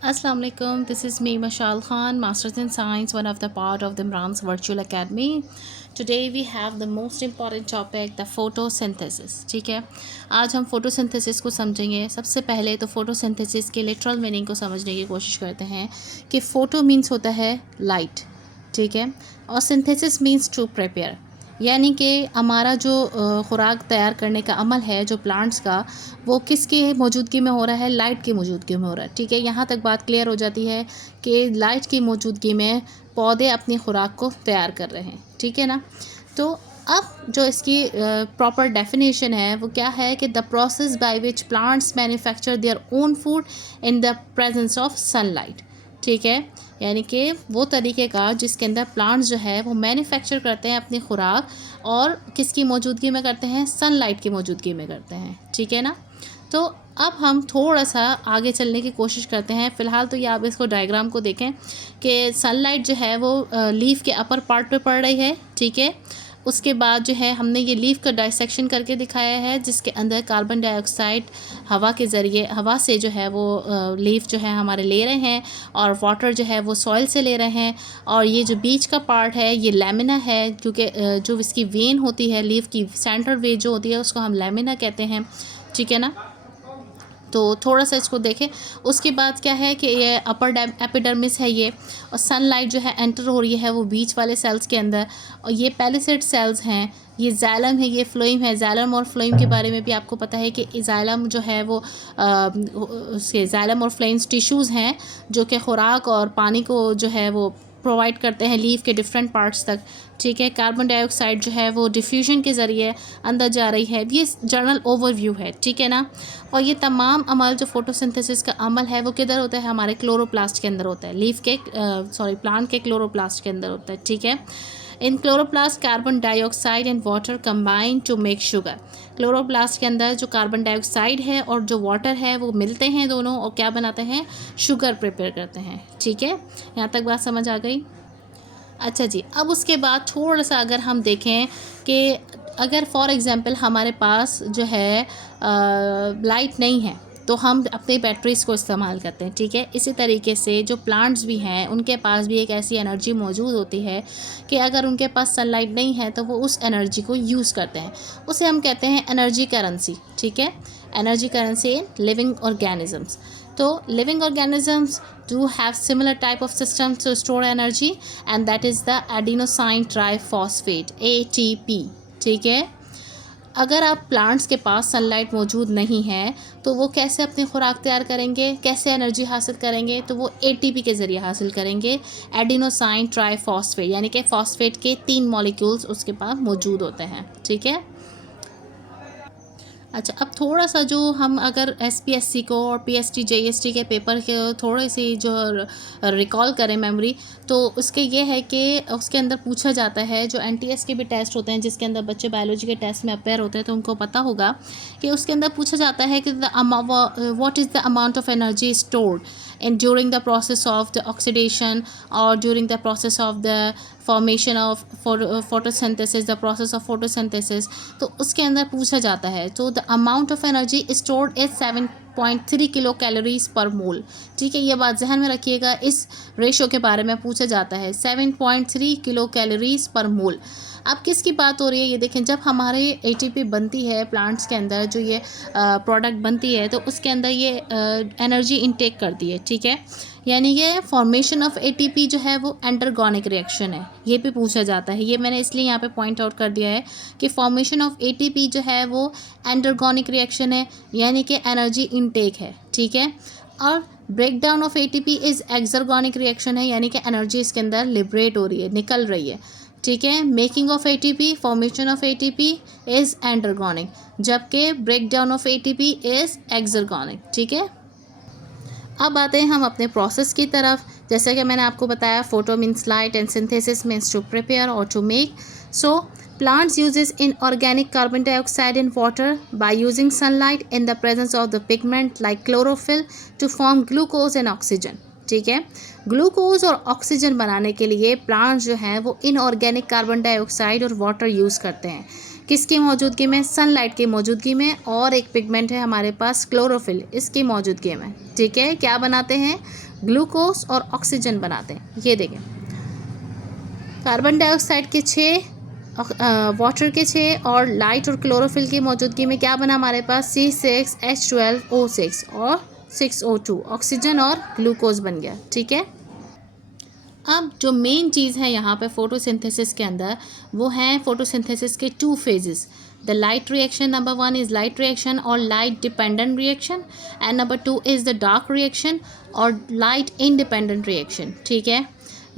Assalamu alaikum. This is me, Mashal Khan, Masters in Science, one of the part of the Imran's Virtual Academy. Today we have the most important topic, the photosynthesis. ठीक है, आज हम photosynthesis को समझेंगे. सबसे पहले तो photosynthesis के literal meaning को समझने की कोशिश करते हैं कि photo means होता है light, ठीक है, और synthesis means to prepare. यानी कि हमारा जो खुराक तैयार करने का अमल है जो प्लांट्स का, वो किसकी मौजूदगी में हो रहा है? लाइट की मौजूदगी में हो रहा है. ठीक है, यहाँ तक बात क्लियर हो जाती है कि लाइट की मौजूदगी में पौधे अपनी खुराक को तैयार कर रहे हैं. ठीक है ना. तो अब जो इसकी प्रॉपर डेफिनेशन है वो क्या है कि the process by which plants manufacture their own food in the presence of sunlight. ठीक है, यानी कि वो तरीके का जिसके अंदर प्लांट्स जो है वो मैन्युफैक्चर करते हैं अपनी खुराक, और किसकी मौजूदगी में करते हैं? सनलाइट की मौजूदगी में करते हैं. ठीक है ना. तो अब हम थोड़ा सा आगे चलने की कोशिश करते हैं. फ़िलहाल तो ये आप इसको डायग्राम को देखें कि सनलाइट जो है वो लीफ के अपर पार्ट पे पड़ रही है. ठीक है, उसके बाद जो है हमने ये लीफ का डाइसेक्शन करके दिखाया है जिसके अंदर कार्बन डाइऑक्साइड हवा के ज़रिए, हवा से जो है वो लीफ जो है हमारे ले रहे हैं, और वाटर जो है वो सॉइल से ले रहे हैं. और ये जो बीच का पार्ट है ये लैमिना है, क्योंकि जो इसकी वेन होती है लीफ की, सेंट्रल वेन जो होती है उसको हम लैमिना कहते हैं. ठीक है ना. तो थोड़ा सा इसको देखें. उसके बाद क्या है कि ये अपर एपिडर्मिस है ये, और सनलाइट जो है एंटर हो रही है वो बीच वाले सेल्स के अंदर, और ये पैलिसेड सेल्स हैं. ये जाइलम है, ये फ्लोइम है. जाइलम और फ्लोइम के बारे में भी आपको पता है कि जाइलम जो है वो उसके जाइलम और फ्लोइम्स टिश्यूज़ हैं जो कि खुराक और पानी को जो है वो प्रोवाइड करते हैं लीफ के डिफरेंट पार्ट्स तक. ठीक है, कार्बन डाइऑक्साइड जो है वो डिफ्यूजन के ज़रिए अंदर जा रही है. ये जनरल ओवरव्यू है. ठीक है ना. और ये तमाम अमल जो फोटोसिंथेसिस का अमल है वो किधर होता है? हमारे क्लोरोप्लास्ट के अंदर होता है. लीफ के प्लांट के क्लोरोप्लास्ट के अंदर होता है. ठीक है. In chloroplast carbon dioxide and water combine to make sugar. Chloroplast के अंदर जो कार्बन डाइऑक्साइड है और जो वाटर है वो मिलते हैं दोनों, और क्या बनाते हैं? शुगर प्रिपेयर करते हैं. ठीक है, यहाँ तक बात समझ आ गई. अच्छा जी, अब उसके बाद थोड़ा सा अगर हम देखें कि अगर फॉर एग्ज़ाम्पल हमारे पास जो है लाइट नहीं है तो हम अपनी बैटरीज़ को इस्तेमाल करते हैं. ठीक है, इसी तरीके से जो प्लांट्स भी हैं उनके पास भी एक ऐसी एनर्जी मौजूद होती है कि अगर उनके पास सनलाइट नहीं है तो वो उस एनर्जी को यूज़ करते हैं. उसे हम कहते हैं एनर्जी करेंसी. ठीक है, energy currency in living organisms. तो living organisms do have similar type of systems to store energy, and that is the adenosine triphosphate ATP. ठीक है, अगर आप प्लांट्स के पास सनलाइट मौजूद नहीं है तो वो कैसे अपनी खुराक तैयार करेंगे, कैसे एनर्जी हासिल करेंगे? तो वो ATP के ज़रिए हासिल करेंगे. एडिनोसाइन ट्राइफॉस्फेट, यानी कि फॉस्फेट के 3 मॉलिक्यूल्स उसके पास मौजूद होते हैं. ठीक है. अच्छा, अब थोड़ा सा जो हम अगर SPSC को और PST JST के पेपर के थोड़ी सी जो रिकॉल करें मेमोरी, तो उसके ये है कि उसके अंदर पूछा जाता है, जो NTS के भी टेस्ट होते हैं जिसके अंदर बच्चे बायोलॉजी के टेस्ट में अपेयर होते हैं तो उनको पता होगा कि उसके अंदर पूछा जाता है कि what is the amount of energy stored and during the process of the oxidation or during the process of the formation of photosynthesis, the process of photosynthesis. तो उसके अंदर पूछा जाता है तो the amount of energy stored is 7.3 kilo calories per mole. ठीक है, ये बात जहन में रखिएगा. इस रेशो के बारे में पूछा जाता है 7.3 किलो कैलोरीज पर मोल. अब किसकी बात हो रही है? ये देखें, जब हमारे ATP बनती है प्लांट्स के अंदर, जो ये प्रोडक्ट बनती है तो उसके अंदर ये एनर्जी इनटेक करती है. ठीक है, यानी कि फॉर्मेशन ऑफ ATP जो है वो एंडरगोनिक रिएक्शन है. ये भी पूछा जाता है. ये मैंने इसलिए यहाँ पे पॉइंट आउट कर दिया है कि फॉर्मेशन ऑफ ATP जो है वो एंडरगोनिक रिएक्शन है, यानी कि एनर्जी इनटेक है. ठीक है, और break down of ATP is exergonic reaction है, यानी कि एनर्जी इसके अंदर लिबरेट हो रही है, निकल रही है. ठीक है, making of ATP, formation of ATP is endergonic, जबकि break down of ATP is exergonic. ठीक है, अब आते हैं हम अपने प्रोसेस की तरफ. जैसे कि मैंने आपको बताया, photo means light and synthesis means to prepare और to make. So plants uses inorganic carbon dioxide in water by using sunlight in the presence of the pigment like chlorophyll to form glucose and oxygen. ठीक है, glucose और oxygen बनाने के लिए plants जो हैं वो इनऑर्गेनिक कार्बन डाइऑक्साइड और वाटर यूज़ करते हैं. किसकी मौजूदगी में? सनलाइट की मौजूदगी में. और एक पिगमेंट है हमारे पास क्लोरोफिल, इसकी मौजूदगी में. ठीक है, क्या बनाते हैं? ग्लूकोज और ऑक्सीजन बनाते हैं। ये देखें, कार्बन डाइऑक्साइड के 6, वाटर के 6 और लाइट और क्लोरोफिल की मौजूदगी में क्या बना हमारे पास, C6H12O6 और 6O2, ऑक्सीजन और ग्लूकोज बन गया। ठीक है, अब जो मेन चीज़ है यहाँ पे फोटोसिंथेसिस के अंदर, वो है फोटोसिंथेसिस के 2 phases. The light reaction, number 1 is light reaction और light dependent reaction, and number 2 is the dark reaction और लाइट इंडिपेंडेंट रिएक्शन। ठीक है,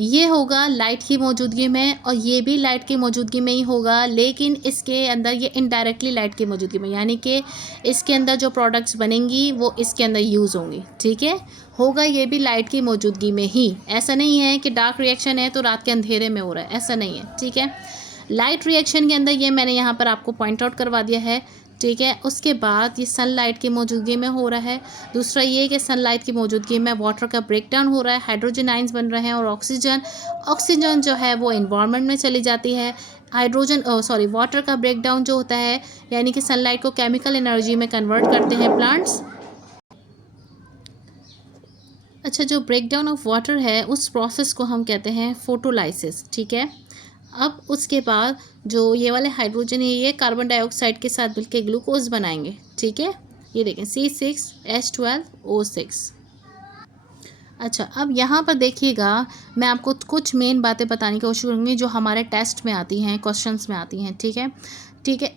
ये होगा लाइट की मौजूदगी में और ये भी लाइट की मौजूदगी में ही होगा, लेकिन इसके अंदर ये इनडायरेक्टली लाइट की मौजूदगी में, यानी कि इसके अंदर जो प्रोडक्ट्स बनेंगी वो इसके अंदर यूज़ होंगी। ठीक है, होगा ये भी लाइट की मौजूदगी में ही। ऐसा नहीं है कि डार्क रिएक्शन है तो रात के अंधेरे में हो रहा है, ऐसा नहीं है। ठीक है, लाइट रिएक्शन के अंदर ये मैंने यहाँ पर आपको पॉइंट आउट करवा दिया है। ठीक है, उसके बाद ये सनलाइट की मौजूदगी में हो रहा है। दूसरा ये कि सनलाइट की मौजूदगी में वाटर का ब्रेकडाउन हो रहा है, हाइड्रोजन आइंस बन रहे हैं और ऑक्सीजन जो है वो एनवायरनमेंट में चली जाती है। वाटर का ब्रेकडाउन जो होता है, यानी कि सनलाइट को केमिकल एनर्जी में कन्वर्ट करते हैं प्लांट्स। अच्छा, जो ब्रेकडाउन ऑफ वाटर है उस प्रोसेस को हम कहते हैं फोटोलाइसिस। ठीक है, अब उसके बाद जो ये वाले हाइड्रोजन है ये कार्बन डाइऑक्साइड के साथ मिलकर ग्लूकोज बनाएंगे। ठीक है, ये देखें C6H12O6। अच्छा, अब यहाँ पर देखिएगा, मैं आपको कुछ मेन बातें बताने की कोशिश करूँगी जो हमारे टेस्ट में आती हैं, क्वेश्चंस में आती हैं। ठीक है,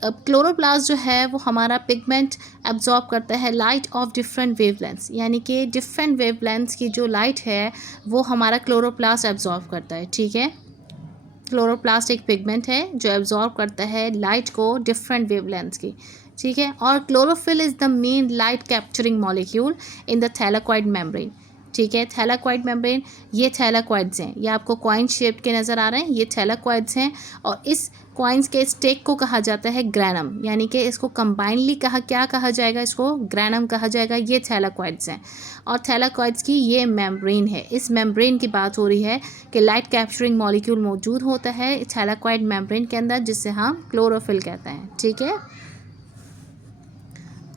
अब क्लोरोप्लास्ट जो है वो हमारा पिगमेंट एब्जॉर्ब करता है लाइट ऑफ डिफरेंट वेवलेंथ्स, यानी कि डिफरेंट वेवलेंथ्स की जो लाइट है वो हमारा क्लोरोप्लास्ट एब्जॉर्ब करता है। ठीक है, क्लोरोप्लास्ट एक पिगमेंट है जो एब्जॉर्ब करता है लाइट को डिफरेंट वेवलेंथ्स की। ठीक है, और chlorophyll is the main light capturing molecule in the thylakoid membrane. ठीक है, थैलाकॉइड मेम्ब्रेन, ये थैलाकॉइड्स हैं, ये आपको कॉइन शेप के नज़र आ रहे हैं, ये थैलाकॉइड्स हैं। और इस कॉइन्स के स्टेक को कहा जाता है ग्रैनम, यानी कि इसको कंबाइनली क्या कहा जाएगा, इसको ग्रैनम कहा जाएगा। ये थैलाकॉइड्स हैं और थैलाकॉइड्स की ये मेम्ब्रेन है। इस मेम्ब्रेन की बात हो रही है कि लाइट कैप्चरिंग मॉलिक्यूल मौजूद होता है थैलाकॉइड मेम्ब्रेन के अंदर, जिससे हम क्लोरोफिल कहते हैं। ठीक है,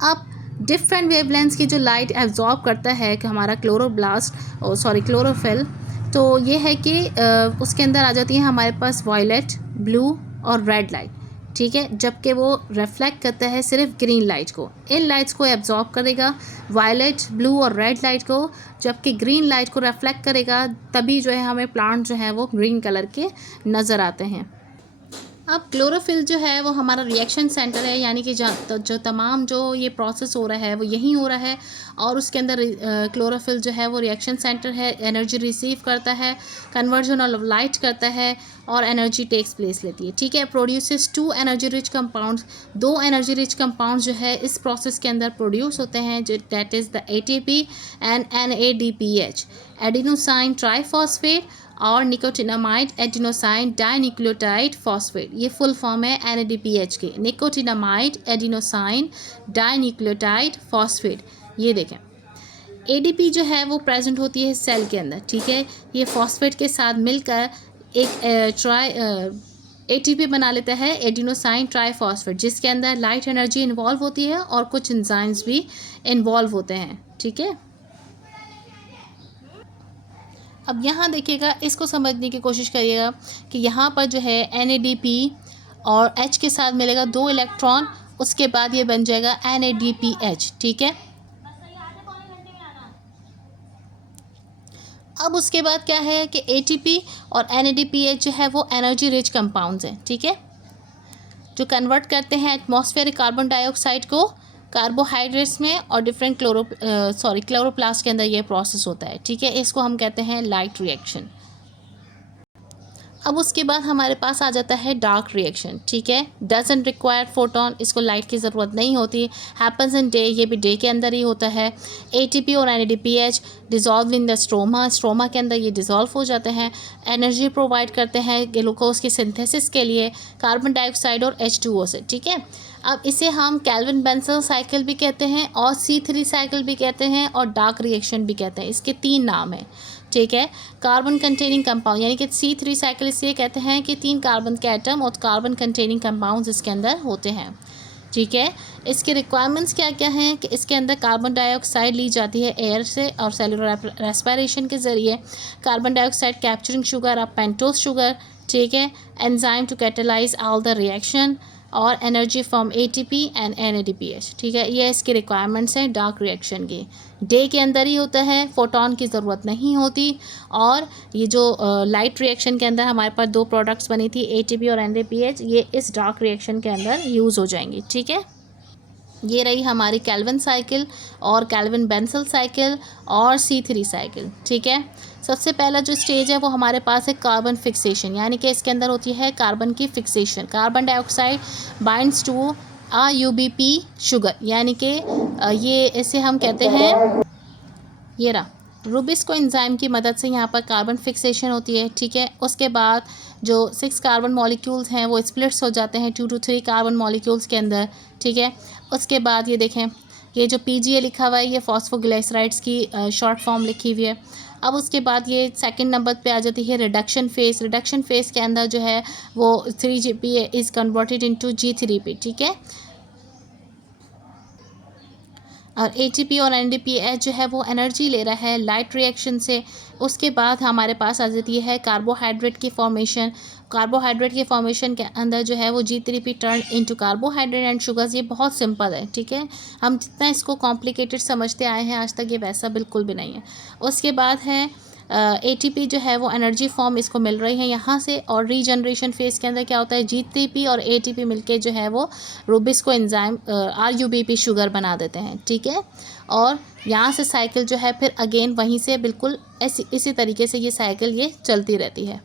अब डिफरेंट वेवलेंथ्स की जो लाइट एब्जॉर्ब करता है कि हमारा क्लोरोफिल, तो ये है कि उसके अंदर आ जाती है हमारे पास वायलेट, ब्लू और रेड लाइट। ठीक है, जबकि वो रिफ्लेक्ट करता है सिर्फ ग्रीन लाइट को। इन लाइट्स को एब्जॉर्ब करेगा वायलेट, ब्लू और रेड लाइट को, जबकि ग्रीन लाइट को रिफ्लेक्ट करेगा, तभी जो है हमें प्लांट जो है वो ग्रीन कलर के नज़र आते हैं। अब क्लोरोफिल जो है वो हमारा रिएक्शन सेंटर है, यानी कि जो तमाम जो ये प्रोसेस हो रहा है वो यहीं हो रहा है और उसके अंदर क्लोरोफिल जो है वो रिएक्शन सेंटर है, एनर्जी रिसीव करता है, कन्वर्जन ऑफ लाइट करता है और एनर्जी टेक्स प्लेस लेती है। ठीक है, produces 2 energy rich compounds, 2 energy rich compounds जो है इस प्रोसेस के अंदर प्रोड्यूस होते हैं, जो that is the ATP and NADPH, adenosine triphosphate और निकोटिनामाइड एडिनोसाइन डाइन्यूक्लियोटाइड फॉस्फेट। ये फुल फॉर्म है NADPH की, निकोटिनामाइड एडिनोसाइन डाइन्यूक्लियोटाइड फॉस्फेट। ये देखें, ADP जो है वो प्रेजेंट होती है सेल के अंदर। ठीक है, ये फॉस्फेट के साथ मिलकर एक ATP बना लेता है, एडिनोसाइन ट्राइफॉस्फेट, जिसके अंदर लाइट एनर्जी इन्वॉल्व होती है और कुछ एंजाइम्स भी इन्वॉल्व होते हैं। ठीक है, अब यहाँ देखिएगा, इसको समझने की कोशिश करिएगा कि यहाँ पर जो है NADP और H के साथ मिलेगा 2 इलेक्ट्रॉन, उसके बाद ये बन जाएगा NADPH। ठीक है, अब उसके बाद क्या है कि ATP और NADPH जो है वो एनर्जी रिच कंपाउंड्स हैं। ठीक है, जो कन्वर्ट करते हैं एटमॉस्फेरिक कार्बन डाइऑक्साइड को कार्बोहाइड्रेट्स में और डिफरेंट क्लोरोप्लास्ट के अंदर ये प्रोसेस होता है। ठीक है, इसको हम कहते हैं लाइट रिएक्शन। अब उसके बाद हमारे पास आ जाता है डार्क रिएक्शन। ठीक है, डजंट रिक्वायर फोटोन, इसको लाइट की ज़रूरत नहीं होती, हैपन्स इन डे, ये भी डे के अंदर ही होता है। ATP और NADPH dissolve in the stroma के अंदर ये डिज़ोल्व हो जाते हैं, एनर्जी प्रोवाइड करते हैं ग्लूकोज की सिंथेसिस के लिए कार्बन डाइऑक्साइड और H2O से। ठीक है, अब इसे हम कैल्विन बेंसल साइकिल भी कहते हैं और C3 साइकिल भी कहते हैं और डार्क रिएक्शन भी कहते हैं। इसके 3 नाम हैं। ठीक है, कार्बन कंटेनिंग कंपाउंड, यानी कि C3 साइकिल इसलिए कहते हैं कि 3 कार्बन के एटम और कार्बन कंटेनिंग कंपाउंड्स इसके अंदर होते हैं। ठीक है। इसके रिक्वायरमेंट्स क्या क्या हैं कि इसके अंदर कार्बन डाइऑक्साइड ली जाती है एयर से और सेलुलर रेस्पिरेशन के ज़रिए। Carbon dioxide capturing sugar of pentose sugar, ठीक है। Enzyme to catalyse all the reaction और energy from ATP and NADPH, ठीक है। ये इसकी रिक्वायरमेंट्स हैं डार्क रिएक्शन की। डे के अंदर ही होता है, फोटोन की ज़रूरत नहीं होती। और ये जो लाइट रिएक्शन के अंदर हमारे पास दो प्रोडक्ट्स बनी थी एटीपी और एनएडीपीएच, ये इस डार्क रिएक्शन के अंदर यूज़ हो जाएंगी, ठीक है। ये रही हमारी कैल्विन साइकिल और कैल्विन बेंसल साइकिल और C3 साइकिल, ठीक है। सबसे पहला जो स्टेज है वो हमारे पास है कार्बन फिक्सेशन, यानी कि इसके अंदर होती है कार्बन की fixation. Carbon dioxide binds to UBP sugar, यानी कि ये इसे हम कहते हैं, ये रहा रूबिस्को एंजाइम की मदद से यहाँ पर कार्बन फिक्सेशन होती है, ठीक है। उसके बाद जो 6 कार्बन मॉलिक्यूल्स हैं वो स्प्लिट्स हो जाते हैं 2 to 3 कार्बन मॉलिक्यूल्स के अंदर, ठीक है। उसके बाद ये देखें, ये जो PGA लिखा हुआ है ये फॉस्फोग्लिसराइड्स की शॉर्ट फॉर्म लिखी हुई है। अब उसके बाद ये सेकंड नंबर पे आ जाती है रिडक्शन फेज़। रिडक्शन फेज़ के अंदर जो है वो 3GP is converted into G3P, ठीक है। और ATP और NADPH जो है वो एनर्जी ले रहा है लाइट रिएक्शन से। उसके बाद हमारे पास आ जाती है कार्बोहाइड्रेट की फॉर्मेशन। कार्बोहाइड्रेट के फॉर्मेशन के अंदर जो है वो G3P turn into carbohydrate and sugars. ये बहुत सिंपल है, ठीक है। हम जितना इसको कॉम्प्लिकेटेड समझते आए हैं आज तक, ये वैसा बिल्कुल भी नहीं है। उसके बाद है ATP जो है वो एनर्जी फॉर्म इसको मिल रही है यहाँ से। और रीजनरेशन फेज़ के अंदर क्या होता है, G3P और ATP मिलके जो है वो रूबिस्को एंजाइम RUBP शुगर बना देते हैं, ठीक है। और यहाँ से साइकिल जो है फिर अगेन वहीं से बिल्कुल इसी तरीके से ये साइकिल ये चलती रहती है।